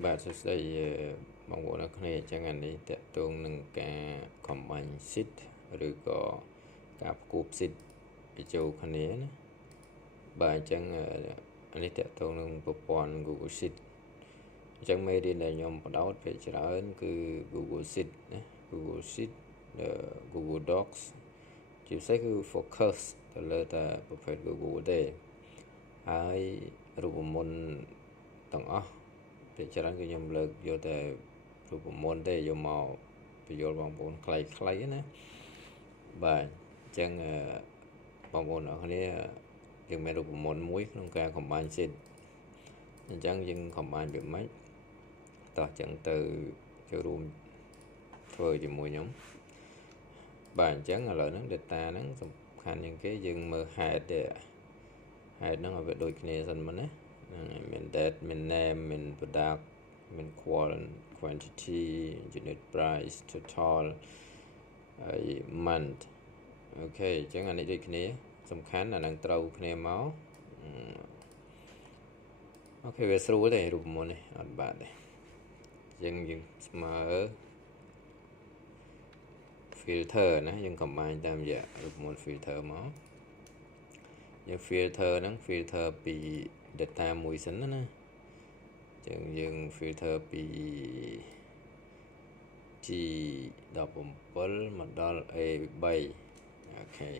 បាទសួស្តីបងប្អូនអរគ្នាចឹងអានេះតកតងនឹងការ combine sheet ឬក៏ការផ្គូផ្ sheet បញ្ចូលគ្នាណាបាទអញ្ចឹងអានេះតកតងនឹងប្រព័ន្ធ Google Sheet អញ្ចឹងមេរៀនដែលខ្ញុំបដោតភាគច្រើនគឺ Google Sheet ណា Google Sheet Google Docs ជាពិសេសគឺ focus ទៅលើតែប្រភេទ Google ទេហើយរូបមន្តទាំងអស់ភាគច្រើនគឺខ្ញុំលើកយកតែរូបមន្តទេយកមកបញ្យល់បងប្អូនខ្លីៗណាបាទអញ្ចឹងបងប្អូនអរគ្នាយើងមានរូបមន្តមួយក្នុងការ combine sheet អញ្ចឹងយើង combine វាមិនតោះអញ្ចឹងទៅចូលរួមធ្វើជាមួយខ្ញុំបាទអញ្ចឹងឥឡូវហ្នឹង data ហ្នឹងសំខាន់ជាងគេយើងមើល head ទេ head ហ្នឹងឲ្យវាដូចគ្នាសិនមកណាមាន date មាន name មាន product មាន quantity unit price total ហើយ month អូខេអញ្ចឹងអានេះដូចគ្នាសំខាន់អានឹងត្រូវគ្នាមកអូខេវាស្រួលទេរូបមន្តនេះអត់បាក់ទេអញ្ចឹងយើងស្មើ filter ណាយើង combine តាមរយៈរូបមន្ត filter មកយើង filter ហ្នឹង filter ពី data មួយសិនណាចឹងយើង filter ពី G17 មកដល់ A3 អូខេ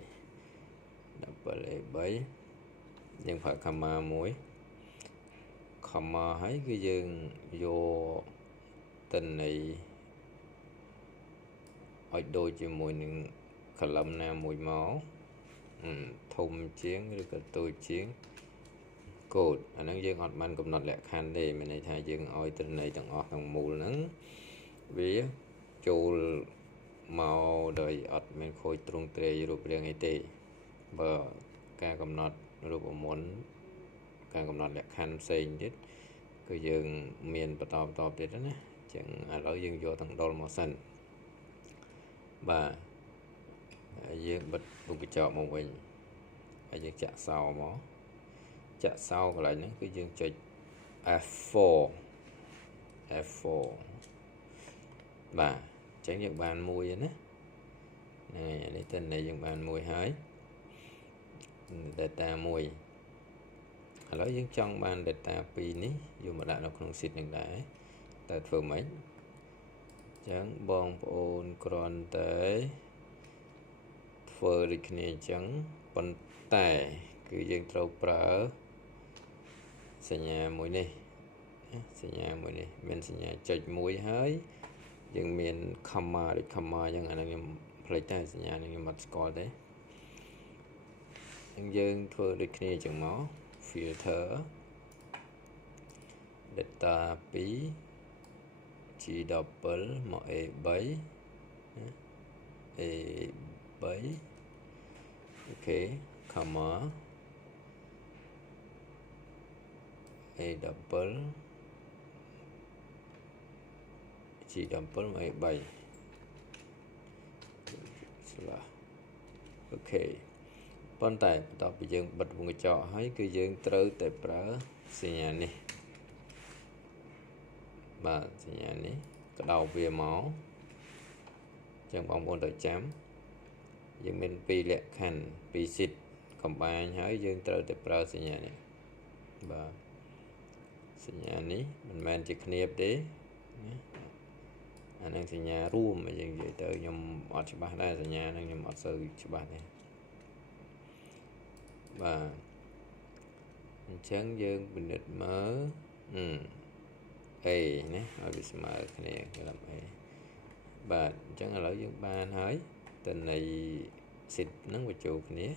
A3 យើងប្រើ comma មួយ comma ហើយគឺយើងយកទិន្នន័យឲ្យដូចជាមួយនឹង column ណាមួយមកធំជាងឬក៏តូចជាងកូដអាហ្នឹងយើងអត់បានកំណត់លក្ខខណ្ឌទេមានន័យថាយើងឲ្យទិន្នន័យទាំងអស់ទាំងមូលហ្នឹងវាចូលមកដោយអត់មានខូចទ្រង់ទ្រាយរូបរាងអីទេបើការកំណត់រូបមន្តការកំណត់លក្ខខណ្ឌផ្សេងទៀតគឺយើងមានបន្តទៀតណាអញ្ចឹងឥឡូវយើងយកទាំងដុលមកសិនបាទយើងបិទរូបកញ្ចក់មកវិញហើយយើងចាក់សោមកចាក់សោកន្លែងហ្នឹងគឺយើងចុច F4 បាទអញ្ចឹងយើងបានមួយណានេះនេះទិន្នន័យយើងបានមួយហើយ data មួយឥឡូវយើងចង់បាន data 2នេះយកមកដាក់នៅក្នុង sheet នឹងដែរតើធ្វើម៉េចអញ្ចឹងបងប្អូនគ្រាន់តែធ្វើដូចគ្នាអញ្ចឹងប៉ុន្តែគឺយើងត្រូវប្រើសញ្ញាមួយនេះមានសញ្ញាចុចមួយហើយយើងមាន comma ដូច comma អញ្ចឹងអានេះខ្ញុំផ្លេចតែសញ្ញានេះខ្ញុំអត់ស្គាល់ទេយើងធ្វើដូចគ្នាអញ្ចឹងមក filter data 2 G10 មក A3 អូខេ comma A10 G10 មក A3 អូខេប៉ុន្តែបន្ទាប់ពីយើងបិទវងកញ្ចក់ហើយគឺយើងត្រូវតែប្រើសញ្ញានេះបាទសញ្ញានេះក្តោបវាមកចឹងបងប្អូនត្រូវចាំយើងមាន2លក្ខខណ្ឌ2 sheet combine ហើយយើងត្រូវតែប្រើសញ្ញានេះបាទសញ្ញានេះមិនមែនជាគ្នាទេណាអានឹងសញ្ញារួមយើងនិយាយទៅខ្ញុំអត់ច្បាស់ដែរសញ្ញាហ្នឹងខ្ញុំអត់សូវច្បាស់ទេបាទអញ្ចឹងយើងពិនិត្យមើលA ណាឲ្យវាស្មើគ្នាក្រុម A បាទអញ្ចឹងឥឡូវយើងបានហើយទិន្នន័យ sheet ហ្នឹងបញ្ចូលគ្នា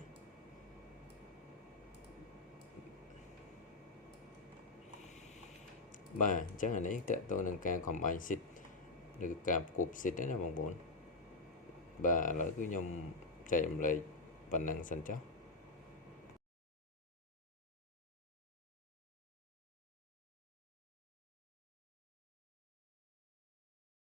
បាទអញ្ចឹងអានេះតកតទៅនឹងការ combine sheet ឬការផ្គូផ្ sheet ណាបងប្អូនបាទឥឡូវគឺខ្ញុំចែករំលែកប៉ុណ្ណឹងសិនចុះ